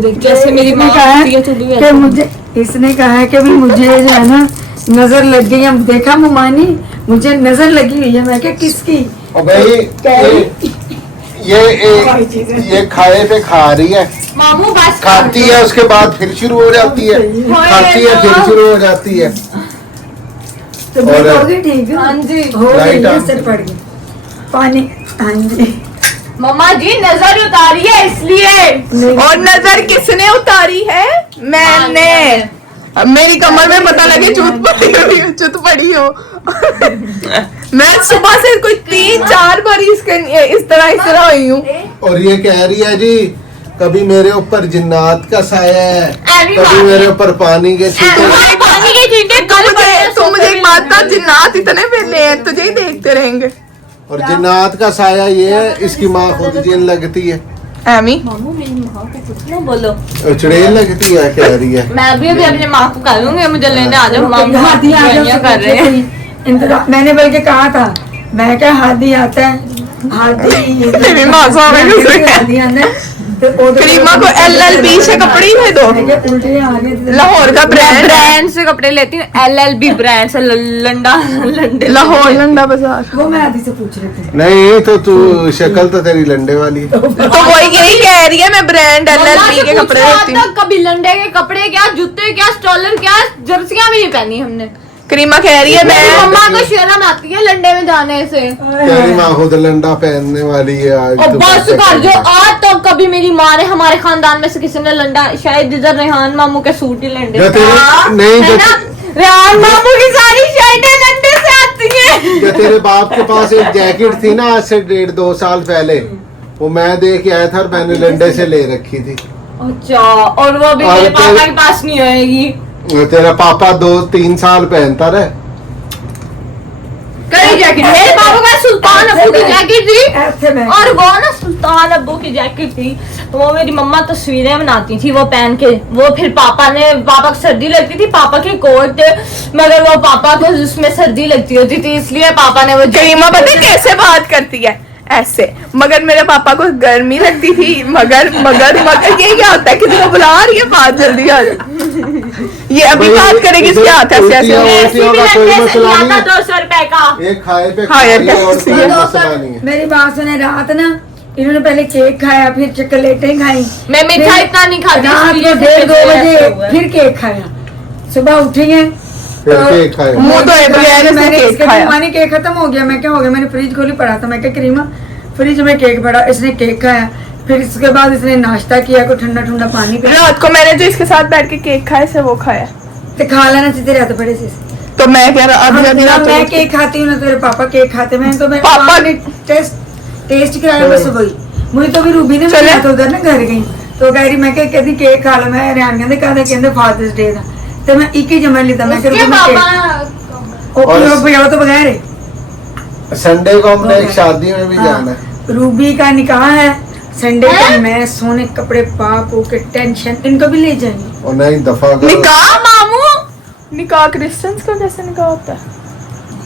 जैसे मेरी माँ कहा है कि मुझे, इसने कहा है कि भी मुझे जो है ना नजर लग गई है। देखा मुमानी, मुझे नजर लगी हुई है। मैं क्या किसकी? और भाई ये खाए पे खा रही है, मामू बस खाती है उसके बाद फिर शुरू हो जाती है, खाती है फिर शुरू हो जाती है। तो होगी ठीक है। हाँ जी हो गई, सिर पड़ गई पानी। हाँ जी मम्मा जी नजर उतारी है इसलिए। और नजर किसने उतारी है? मैंने। अब मेरी कमर में पता लगे चुत पड़ी हो। मैं सुबह से कोई 3-4 बार इस तरह हुई हूँ। और ये कह रही है जी कभी मेरे ऊपर जिन्नात का साया है, कभी मेरे ऊपर पानी के छींटे। तो मुझे एक बात का, जिन्नात इतने मिले हैं तुझे ही देखते रहेंगे। और जिन्नात का साया ये है, इसकी माँ खुद जिन लगती है। एमी मामू मेरी माँ को कुछ ना बोलो, चुड़ैल लगती है कह रही है। मैं अभी अपनी माँ को कह दूंगी मुझे लेने आ जाओ। मामू हाथी आ जाओ कर रहे हैं। मैंने बल्कि कहा था, मैं क्या हाथी आता है, हाथी मेरी माँ सामने हाथी आता है। करीमा को LLB से कपड़े ही दो। उल्टे आ गए। लाहौर का ब्रांड से कपड़े लेती हूँ, LLB ब्रांड से। लंडे लाहौर लंडा बाजार। वो मैं आदि से पूछ रही थी। नहीं तो तू शक्ल तो तेरी लंडे वाली है। तो वही यही कह रही है, मैं ब्रांड LLB के कपड़े लेती हूँ। कभी लंडे के कपड़े क्या, जूते क्या, स्टॉलर क्या, जर्सियां भी नहीं पहनी हमने। करीमा कह रही है मेरी मैं मम्मा को शर्म आती है लंडे में जाने से। तेरी माँ खुद लंडा पहनने वाली है आज। और तो बस कर जो आज तो कभी मेरी माँ ने, हमारे खानदान में से किसी ने लंडा, शायद इधर रेहान मामू के सूट ही लंडे जो तेरे नहीं है जो ना? रेहान मामू की सारी शर्टें लंडे से आती हैं। जो तेरे बाप के पास एक जैकेट थी ना आज से 1.5-2 साल पहले, वो मैं दे के आया था और मैंने लंडे से ले रखी थी। अच्छा, और वो भी मेरे पापा के पास नहीं आएगी। तेरा पापा 2-3 साल पहनता रहे। कई जैकेट मेरे पापा का सुल्तान अब्बू की जैकेट थी, ऐसे में और वो ना सुल्तान अब्बू की जैकेट थी। तो वो मेरी मम्मा तस्वीरें बनाती थी वो पहन के। वो फिर पापा को सर्दी लगती थी, पापा के कोट थे, मगर वो पापा को उसमें सर्दी लगती होती थी, इसलिए पापा ने वो करीमा पता है कैसे बात करती है ऐसे। मगर मेरे पापा को गर्मी लगती थी। मगर ये क्या होता है, किसी को बुला रही है, बात जल्दी आ जाए। ये अभी बात करेगी इसके हाथ ऐसे ऐसे। उल्टियों का कोई मसला नहीं है। 200 रुपए का एक खाए पे हाँ यार, खाए और कैसे कोई है? मसला नहीं है। मेरी बात सुने, रात ना इन्होंने पहले केक खाया, फिर चॉकलेटें खाई। मैं मीठा इतना नहीं खाती, रात को 1:30-2 बजे फिर केक खाया। सुबह उठी है फिर केक खाए। मुंह तो बगैर इसने केक खाया। मैंने केक खत्म हो गया। मैं क्या हो गया, मैंने फ्रिज खोली, पड़ा था। मैं क्या करीमा फ्रिज में केक पड़ा, इसने केक खाया। फिर इसके बाद इसने नाश्ता किया, कोई ठंडा ठंडा पानी पिया। रात को मैंने जो इसके साथ बैठ के केक खाया से वो खाया। तो खा लेना चाहिए, तेरे हाथ बड़े से। तो मैं कह रहा अभी अभी रात मैं केक खाती हूँ ना, तेरे पापा केक खाते। मैं तो पापा ने टेस्ट कराया बस वही। मुझे तो भी रूबी ने चले। तो उधर ना घर गई, तो कह रही मैं कहती केक खा लो। मैं रेहान कहते फादर्स डे था, तो मैं एक ही जमा लेता। मैं भैया तो बगैर संडे को हमने एक शादी में भी जाना है। रूबी का निकाह है संडे को। मैं सोने कपड़े पाप के टेंशन, इनको भी ले जाएंगे। और नहीं दफा करो। निकाह मामू, निकाह क्रिश्चियंस का कैसे निकाह होता है?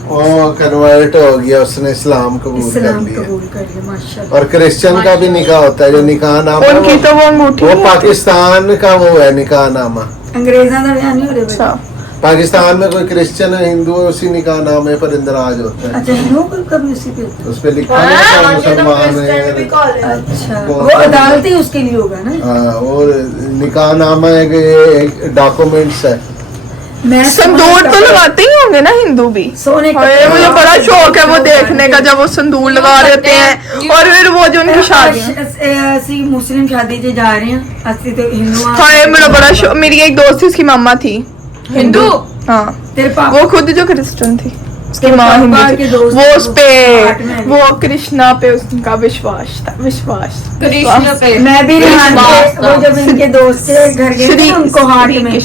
वो कन्वर्ट हो गया, उसने इस्लाम कबूल कर इस्लाम लिया। कबूल कर लिया माशाल्लाह। और क्रिश्चियन का भी निकाह होता है, जो निकाह नामा है उनकी तो वो अंगूठी वो नहीं होती। पाकिस्तान का वो है निकाह नामा। अंग्रेजा का बयान नहीं हो रहे। अच्छा, पाकिस्तान में कोई क्रिश्चियन है, हिंदू है, उसी निकाह नामे पर इंदराज होता है। अच्छा, हिंदुओं को कभी उसी पे। उस पे लिखा है कि मुसलमान है। अच्छा, वो वो अदालत ही उसके लिए होगा ना। हाँ, और निकाह नामा एक डॉक्यूमेंट्स है। मैं संदूर तो लगाते ही होंगे ना हिंदू भी। सोने का अरे मुझे बड़ा शौक है वो देखने का, जब वो संदूर लगा देते हैं और फिर वो जो उनकी शादी। ऐसी मुस्लिम शादी से जा रहे हैं, असली तो हिंदू। हाँ मेरा बड़ा शौक। मेरी एक दोस्त थी, उसकी मामा थी हिंदू। हाँ, तेरे पापा वो खुद जो क्रिश्चियन थी, उसकी तेरे माँ पापा हिंदू के थी। दोस्त वो उस पे हाट में है। वो कृष्णा पे उसका विश्वास था। कृष्ण पे मैं भी रेहान के, विश्वास था। वो जब इनके दोस्त के घर गए थे ना, उनको हाट में।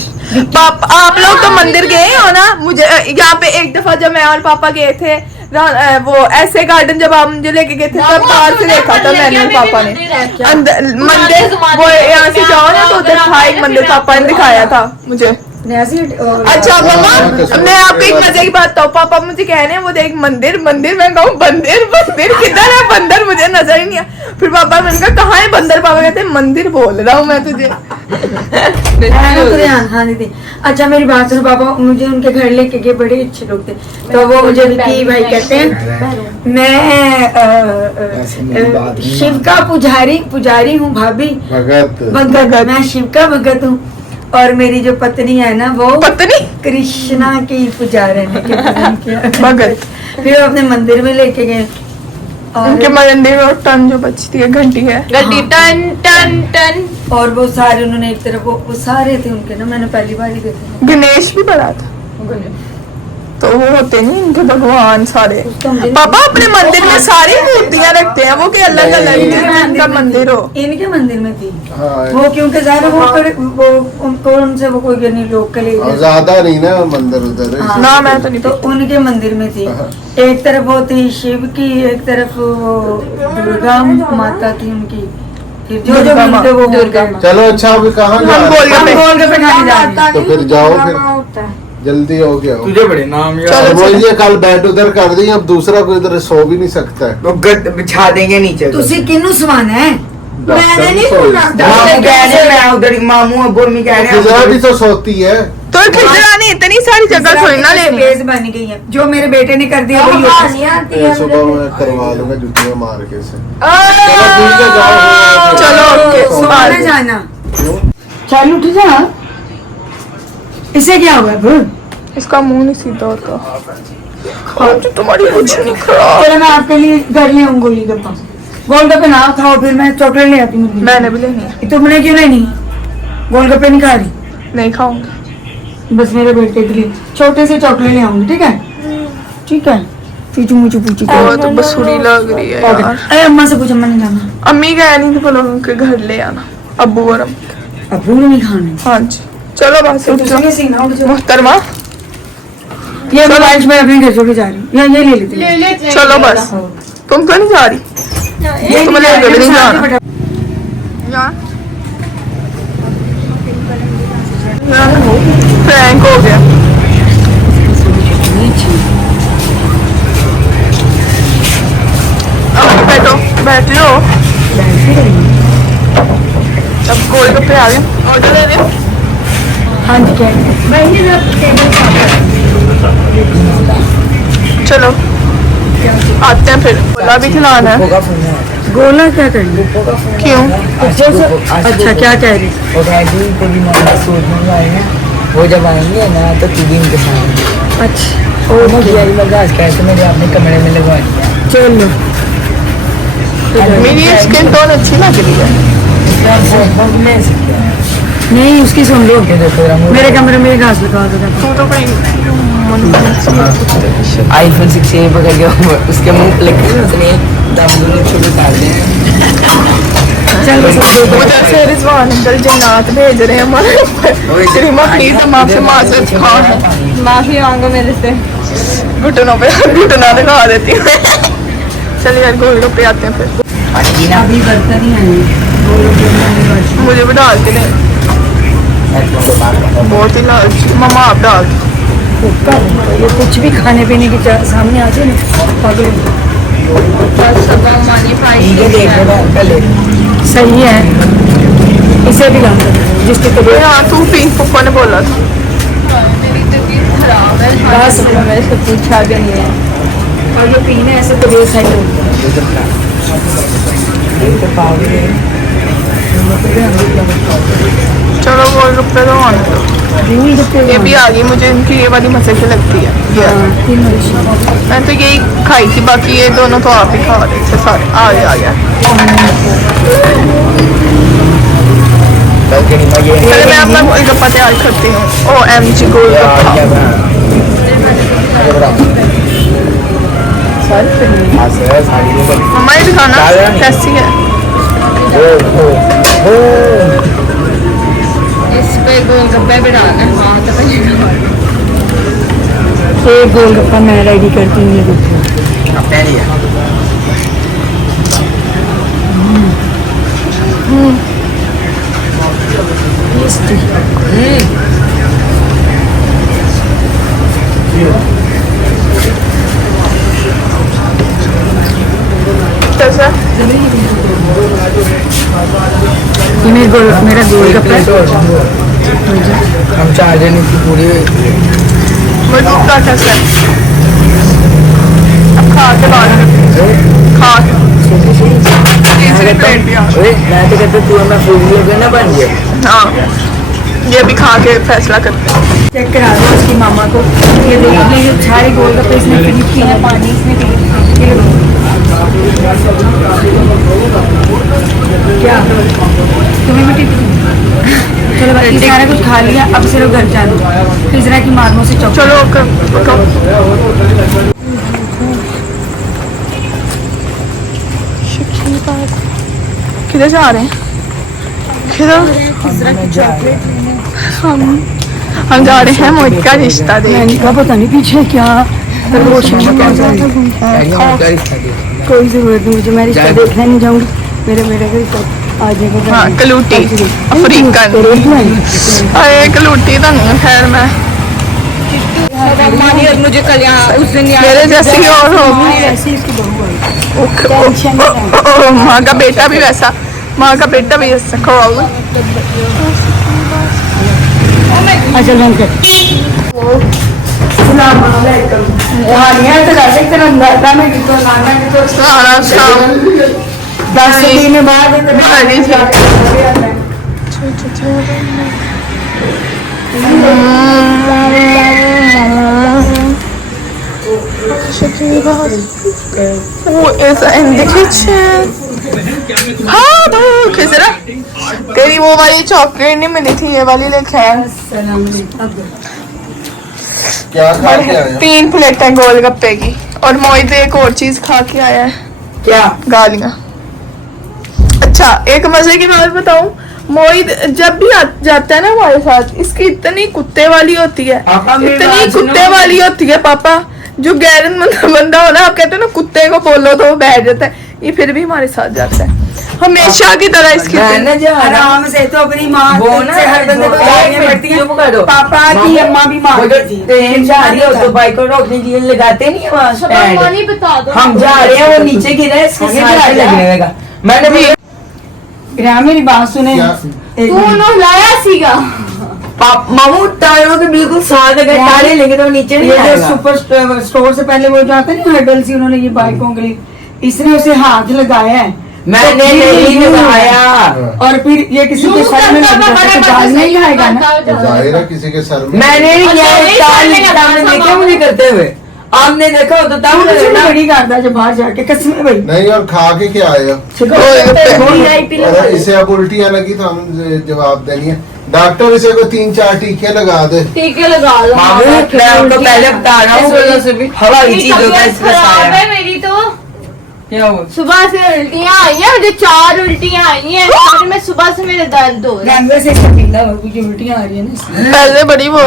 पापा आप लोग तो मंदिर गए हो ना? मुझे यहाँ पे एक दफा जब मैं और पापा गए थे वो ऐसे गार्डन, जब आप मुझे लेके गए थे तब बाहर से देखा था मैंने और पापा ने। अंदर मंदिर वो यहाँ से जाओ ना तो उधर था एक मंदिर, पापा ने दिखाया था मुझे। न्यासी अच्छा मम्मा, मैं आपको एक मजे की बात बताऊँ, पापा मुझे कह रहे हैं वो देख मंदिर मंदिर, मैं कहूँ बंदिर बंदिर किधर है बंदर, मुझे नजर ही नहीं आया। फिर पापा मैंने कहा कहाँ है बंदर, पापा कहते हैं मंदिर बोल रहा हूँ मैं तुझे। हाँ दीदी, अच्छा मेरी बात सुनो, पापा मुझे उनके घर लेके गए, बड़े अच्छे लोग थे, तो वो मुझे विकी भाई कहते हैं मैं शिव का पुजारी हूँ भाभी, भगत, मैं शिव का भगत हूँ, और मेरी जो पत्नी है ना वो पत्नी कृष्णा की पुजारी है भगत। फिर वो अपने मंदिर में लेके गए उनके मंदिर में टन जो बजती है घंटी है, घंटी टन टन टन। और वो सारे उन्होंने एक तरफ वो सारे थे उनके ना, मैंने पहली बार ही देखे। गणेश भी बड़ा था, तो वो होते नहीं इनके भगवान सारे। पापा अपने मंदिर में सारी मूर्तियां रखते हैं, वो क्या अलग अलग इनका मंदिर हो। इनके मंदिर में थी हाँ, वो, क्योंकि ज़्यादा वो उनको उनसे वो कोई नहीं लोकल ज्यादा नहीं ना मंदिर उधर। ना मैं तो नहीं, तो उनके मंदिर में थी, एक तरफ वो थी शिव की, एक तरफ वो दुर्गा माता थी उनकी, फिर जो जो मिलते वो दुर्गा। चलो अच्छा, अभी कहाँ जा हम रहे हो? गोलगप्पे खाने जा रहे हैं। तो फिर जाओ, फिर जल्दी हो गया हो। तुझे बड़े नाम यार। चलो बोलिए, कल बेड उधर कर दी, अब दूसरा कोई इधर सो भी नहीं सकता है। तो गद बिछा देंगे नीचे। तुसी किन्नू सुवाना है? मैंने नहीं सुना। मामू कह रहे हैं, मैं उधर मामू अब्बू अम्मी कह रहे खिजरा भी हैं। तो सोती है। तो खिजरा ने इतनी सारी जगह थोड़ी ना लेनी है। बेस बन गई है, जो मेरे बेटे ने कर दिया वही होता है। सुबह मैं करवा लूंगा जुतियां मार के से। चलो ओके, सोने जाना, चल उठ जा, इसे क्या हुआ अब? इसका मुंह नहीं सीधा होता। आज तुम्हारी कुछ नहीं खराब। चलो मैं आपके लिए घर ले आऊँ गोलगप्पा, गोलगप्पे ना खाओ, फिर मैं चॉकलेट ले आती हूँ। मैंने भी लेनी है। तुमने क्यों नहीं गोलगप्पे नहीं खा रही? नहीं खाऊंगी। बस मेरे बेटे के लिए छोटे से चॉकलेट ले आऊंगी, ठीक है? ठीक है, चूचू मुचू पूछू। वो तो बसूरी लग रही है यार। अरे अम्मा से पूछ, अम्मा नहीं जाना। अम्मी कह नहीं थी बोलो उनके घर ले आना, अब्बू और अम्मी। अबू ने नहीं खाने। हाँ जी चलो बस उठ जाओ। मोहतरमा ये मोबाइल मैं अपने घर छोड़ के जा रही हूँ, या ये ले लेती हूँ। चलो बस, तुम तो नहीं जा रही, तुम लेकर भी नहीं जाना। प्रैंक हो गया। अब बैठो, बैठ लो। अब गोलगप्पे आ गए, ऑर्डर दे दे। हाँ जी, क्या चलो आते हैं फिर, गोला भी खिलाना है। गोला क्या करेंगे? क्यों? अच्छा क्या कह रही? वो कह रही तेरी मम्मी सूट मंगवाई है, वो जब आएंगे ना तो तू भी इनके साथ। अच्छा मुझे यही लगा आज कैसे मेरे अपने कमरे में लगवा दिया। चलो, मेरी स्किन टोन अच्छी लग रही है। नहीं उसकी सुन लो, मेरे कमरे में घास लगा दो। तू तो कोई आईफोन 6 पकड़ के उसके मुंह पे लग गया, उसने दम शुरू कर दिया। चलो उधर से रिजवान अंकल जन्नत भेज रहे हैं हमारे ऊपर। करीमा प्लीज हम आपसे माजरत खां, माफी मांगो मेरे से। घुटनों पे घुटना दिखा देती हूँ। चलिए यार गोलगप्पे आते हैं फिर। अभी बर्तन ही आए, मुझे भी डाल के दे, बहुत ही लालच। मम्मा आप डाल दो। ये कुछ भी खाने पीने की सामने आ जाए ना पागल। सही है, इसे भी ला दो जिसकी तबीयत। हाँ तू पी, पप्पा ने बोला था। बस मेरे से पूछा भी नहीं है। और ये पीना ऐसे तबीयत सही हो। चलो गोलगप्पे तो आने दो। ये भी आ गई, मुझे इनकी ये वाली मजे की लगती है। मैं तो यही खाई थी, बाकी ये दोनों तो आप ही खा रहे थे सारे। आ गया। चलो मैं अपना गोलगप्पा तैयार करती हूँ। OMG गोलगप्पा। मम्मा ये दिखाना कैसी है। इस पे गोलगप्पे भी डालना है। हाँ तो एक गोलगप्पा मैं रेडी करती हूँ। मेरा गोलगप्पा प्लेट और हम 4 जने की पूरी मजबूत का कैसे अब खा के बाद खा तीसरी प्लेट भी आ ओए मैं तो कहता तू हमें फूल लोगे ना बन गया। हाँ ये भी खा के फैसला करते हैं। चेक करा दो उसकी मामा को, ये देख लीजिए सारे गोलगप्पे इसने फिनिश किए हैं, पानी इसने फिनिश किया। क्या तुम्हें भी टिफिन? चलो बाकी सारा कुछ खा लिया, अब सिर्फ घर जाना। फिजरा की मारमों से चौक चलो किधर जा रहे हैं? किधर हम जा रहे हैं मोहित का रिश्ता देखने। का पता नहीं पीछे क्या रोशनी का कोई जरूरत नहीं मुझे, मैं रिश्ता देखने नहीं जाऊंगी। मेरे बेटे का रिश्ता आ जाएगा। हाँ कलूटी अफ्रीकन। अरे कलूटी तो नहीं है, खैर मैं मुझे कल यहाँ उस दिन मेरे जैसी और होगी। ऐसी इसकी बहू आई। माँ का बेटा भी वैसा, माँ का बेटा भी ऐसा खोल। अच्छा बंद कर। सारा शाम 10 दिन बाद Who is in the kitchen? हाँ वो खिसरा कहीं वो वाली चॉकलेट नहीं मिली थी, ये वाली लेके आए। क्या खा के आए हो? 3 प्लेटें गोलगप्पे की और मोहित एक और चीज खा के आया है। क्या गालियाँ। अच्छा एक मजे की बात बताऊं, मोहित जब भी जाता है ना हमारे साथ, इसकी इतनी कुत्ते वाली होती है, इतनी कुत्ते वाली होती है पापा। जो गैरतमंद बंदा हो ना, आप कहते हो ना कुत्ते को बोलो तो वो बैठ जाता है, ये फिर भी हमारे साथ जाता है हमेशा की तरह। इसकी आराम से तो अपनी माँ से हर बंदे को गालियाँ पड़ती हैं। पापा की अम्मा भी माँ ट्रेन जा रही हो तो बाइक को रोकने के लिए लगाते नहीं है वहाँ स्टैंड। बता दो हम जा रहे हैं, वो नीचे गिरा है, इसके साथ लगने लगा। मैंने भी मेरी बात सुने। दोनों लाया सीगा मामू टायरों के बिल्कुल साथ अगर टायर लेंगे तो नीचे नहीं ये जो आएगा। सुपर स्टोर से पहले वो जाते नहीं हर्डल सी, उन्होंने ये बाइकों के लिए, इसने उसे हाथ लगाया है। मैंने नहीं लगाया। और फिर ये किसी के सर में लग जाता है तो गाल नहीं खाएगा ना। तो जाहिर है किसी के सर में। मैंने नहीं किया, टायर देखे मुझे करते हुए, आपने देखा हो तो तब लगना। बड़ी करता है जब बाहर जाके, कसम है भाई। नहीं, और खा के क्या आए हो? और इसे अब उल्टियाँ लगी तो हम जवाब देनी है। डॉक्टर इसे को 3-4 टीके लगा दे। टीके लगा लो। मामू मैं आपको पहले बता रहा हूँ, हवा की चीजों का इसमें साया है मेरी तो। क्या हुआ? सुबह से उल्टियाँ आई हैं, मुझे 4 उल्टियाँ आई हैं और मैं सुबह से मेरे दर्द हो रहा है। रंग से इसका पीला हो, मुझे उल्टियाँ आ रही है ना। पहले बड़ी वो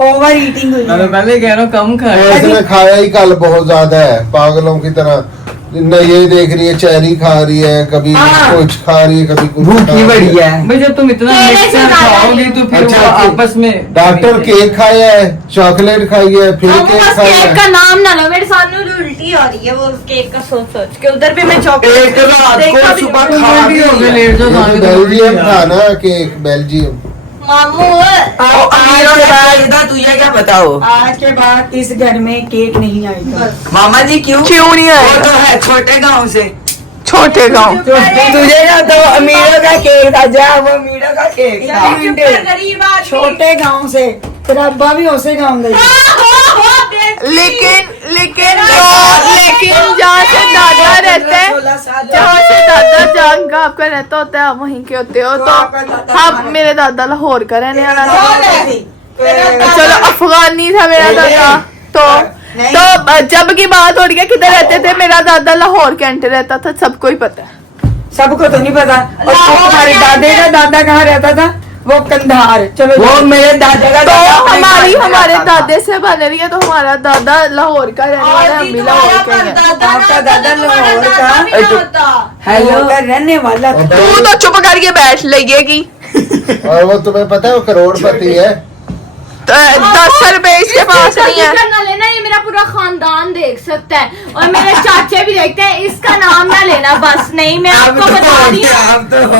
ओवर ईटिंग हुई है। पहले कह रहा हूँ कम तो इसने खाया ही कल बहुत ज्यादा है, पागलों की तरह। न ये देख रही है, चेरी खा रही है, कभी कुछ खा रही है, कभी कुछ खा रही बढ़िया है। है भाई, जब तुम इतना मिक्सर खाओगे तो फिर अच्छा, वो आपस में। डॉक्टर केक खाया है, चॉकलेट खाई है, फिर केक बस खाया केक का है। नाम ना लो, मेरे सामने उल्टी आ रही है वो केक का सोच सोच के। उधर भी मैं चॉकलेट एक रात देखा को भी सुबह नहीं। खा भी हो गए, लेट जो जाने दो। बेल्जियम था ना केक, बेल्जियम। मामू तुझे क्या बताओ आज के बाद इस घर में केक नहीं आएगा। मामा जी क्यों नहीं वो आएगा। तो है छोटे गांव से। छोटे गांव तुझे ना तो अमीरों का केक था, जा वो अमीरों का केक था। गरीब आदमी। छोटे गांव से, तेरा अब्बा भी उसे गाँव गई। लेकिन जहाँ से दादा रहते हैं, जहाँ से दादा जहाँ का आपका रहता होता है, आप वहीं के होते हो। तो हम मेरे दादा लाहौर का रहने वाला था। चलो अफगानी था मेरा दादा। तो जब की बात हो रही है किधर रहते थे, मेरा दादा लाहौर कैंट रहता था, सबको ही पता है। सबको तो नहीं पता। और तुम्हारे दादे का दादा कहाँ रहता था? वो कंधार। चलो वो मेरे दादा का तो दादा हमारे दादे से बन रही है, तो हमारा दादा लाहौर का रहने वाला है, हम भी लाहौर के हैं। आपका दादा लाहौर का हेलो रहने वाला था। तू तो चुप करके बैठ लगेगी। और वो तुम्हें पता है वो करोड़पति है। 10 रुपए इसके पास नहीं है। ना लेना, ये मेरा पूरा खानदान देख सकता है और मेरे चाचे भी देखते हैं। इसका नाम ना लेना बस। नहीं, मैं आपको बता रही हूँ।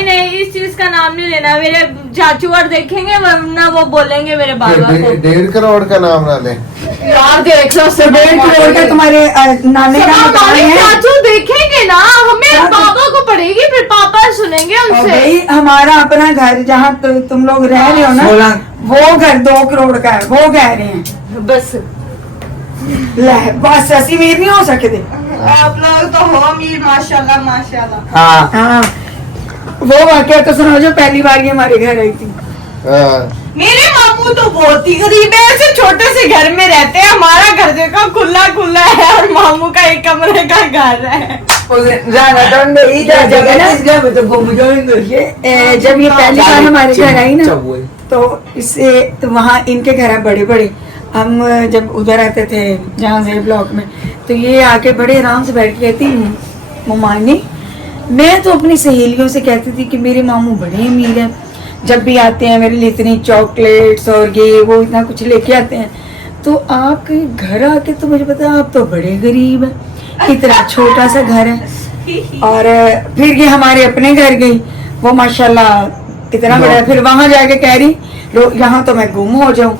नहीं, इस चीज का नाम नहीं लेना। मेरे चाचू और देखेंगे वरना वो बोलेंगे मेरे बाबा को। 1.5 करोड़ का नाम ना ले यार देख लो, 1.5 करोड़ का तुम्हारे नाने का मकान है। चाचू देखेंगे ना, हमें बाबा को पड़ेगी, फिर पापा सुनेंगे और उनसे। भाई हमारा अपना घर जहाँ तुम लोग रह रहे हो ना, वो घर 2 करोड़ का है, वो कह रहे हैं। बस ले बस ऐसी अमीर नहीं हो सकते। आप लोग तो हो अमीर माशाल्लाह माशाल्लाह। हाँ, वो वाकया तो सुनो जो पहली बार ये हमारे घर आई थी। मेरे मामू तो बहुत ही गरीब है, ऐसे छोटे से घर में रहते हैं। हमारा घर देखो खुला खुला है और मामू का 1 कमरे का घर है। जब ये पहली बार हमारे घर आई ना, तो इससे तो वहाँ इनके घर है बड़े बड़े। हम जब उधर आते थे जहाँ से ब्लॉक में, तो ये आके बड़े आराम से बैठ के कहती ममानी, मैं तो अपनी सहेलियों से कहती थी कि मेरे मामू बड़े अमीर हैं, जब भी आते हैं मेरे लिए इतनी चॉकलेट्स और ये वो इतना कुछ लेके आते हैं। तो आपके घर आके तो मुझे पता आप तो बड़े गरीब हैं, इतना छोटा सा घर है। और फिर ये हमारे अपने घर गई, वो माशाल्लाह इतना बड़ा है। फिर वहां जाके कह रही यहाँ तो मैं गुम हो जाऊं।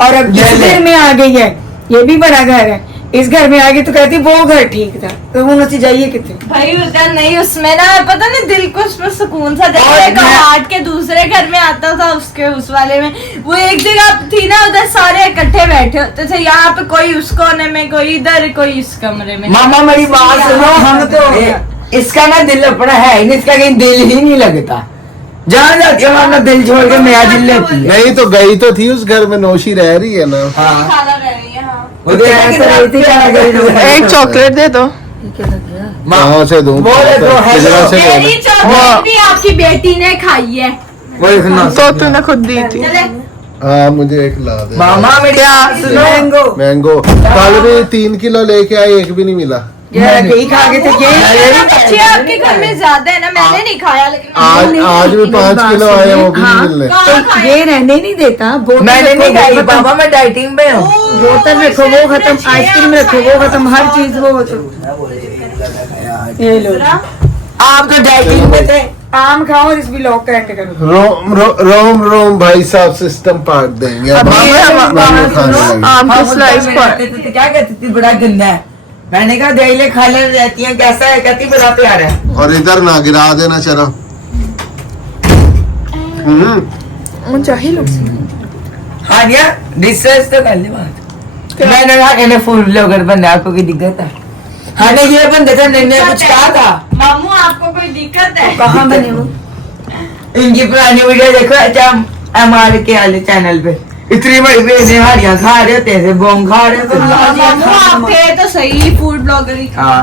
और अब जिस घर में आ गई है, ये भी बड़ा घर है, इस घर में आ गई तो कहती वो घर ठीक था, तो वो उसे जाइए कितने भाई उधर नहीं, उसमें ना पता नहीं दिल को उसमें सुकून सा जैसे हाट के दूसरे घर में आता था, उसके उस वाले में वो एक जगह थी ना, उधर सारे इकट्ठे बैठे होते थे। यहाँ पे कोई उस कोने में, कोई इधर, कोई इस कमरे में। मामा मेरी बात सुनो, हम तो इसका ना दिल अपना है ही नहीं, इसका कहीं दिल ही नहीं लगता। जहाँ जाती है अपना दिल छोड़ के मेरा दिल लेती है। नहीं तो गई तो थी उस घर में, नौशी रह रही है ना। हाँ खाना रह रही है। हाँ। वो देख एक चॉकलेट दे दो। कहाँ से दूं? बोले तो है किधर से मेरी बोले? चॉकलेट भी आपकी बेटी ने खाई है। वो देखना तो तूने खुद दी थी। चले हाँ मुझे एक ला दे। मामा मेरी बात सुनो, मैंगो कल भी 3 किलो लेके आई, एक भी नहीं मिला। यही खा के थे ये बच्चे आपके घर में ज्यादा है ना, मैंने नहीं खाया लेकिन आज भी 5 किलो आए, वो भी नहीं मिलने। तो ये रहने नहीं देता। बोतल मैंने नहीं रखो, खाई बाबा, मैं डाइटिंग पे हूँ। बोतल रखो वो खत्म, आइसक्रीम रखो वो खत्म, हर चीज वो ये लो आप तो डाइटिंग पे थे। आम खाओ और इस ब्लॉग का एंड करो। रोम रोम भाई साहब सिस्टम पाट देंगे। अब मैंगो खाने लगे। आम की स्लाइस पर तो क्या कहती थी, बड़ा गंदा है। मैंने कहा दही खा ले रहती है, कैसा है? कहती बड़ा प्यार है। और इधर ना गिरा देना चलो। हाँ या डिस्कस तो कर ले बात। मैंने कहा इन्हें फूड ब्लॉगर बनना, आपको की दिक्कत है? हाँ नहीं ये बंदे थे, मैंने कुछ कहा था। मामू आपको कोई दिक्कत है? कहाँ बने वो? इनकी पुरानी वीडियो देखो, अच्छा हमारे के वाले चैनल पे इतनी बड़ी बेने हारियां खा रहे होते हैं, बोंग खा रहे होते मामू आप थे तो सही फूड ब्लॉगर ही। हाँ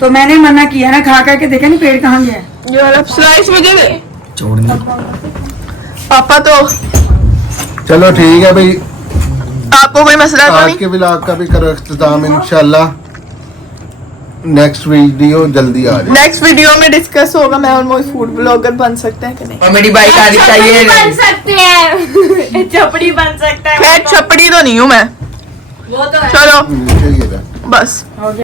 तो मैंने मना किया ना, खा खा के देखा नहीं पेट कहाँ गया। ये वाला स्लाइस मुझे दे। छोड़ना। पापा तो चलो ठीक है भाई, आपको कोई मसला तो आज नहीं? के ब्लॉग का भी करो इख्तिताम इंशाल्लाह। नेक्स्ट वीडियो जल्दी आ जाए। नेक्स्ट वीडियो में डिस्कस होगा मैं और मोई फूड ब्लॉगर बन सकते हैं कि नहीं। और मेरी बाइक आनी चाहिए। बन सकते हैं चपड़ी बन सकता है। खैर छपड़ी तो नहीं हूँ मैं। वो तो है। चलो नीचे गिरा। बस।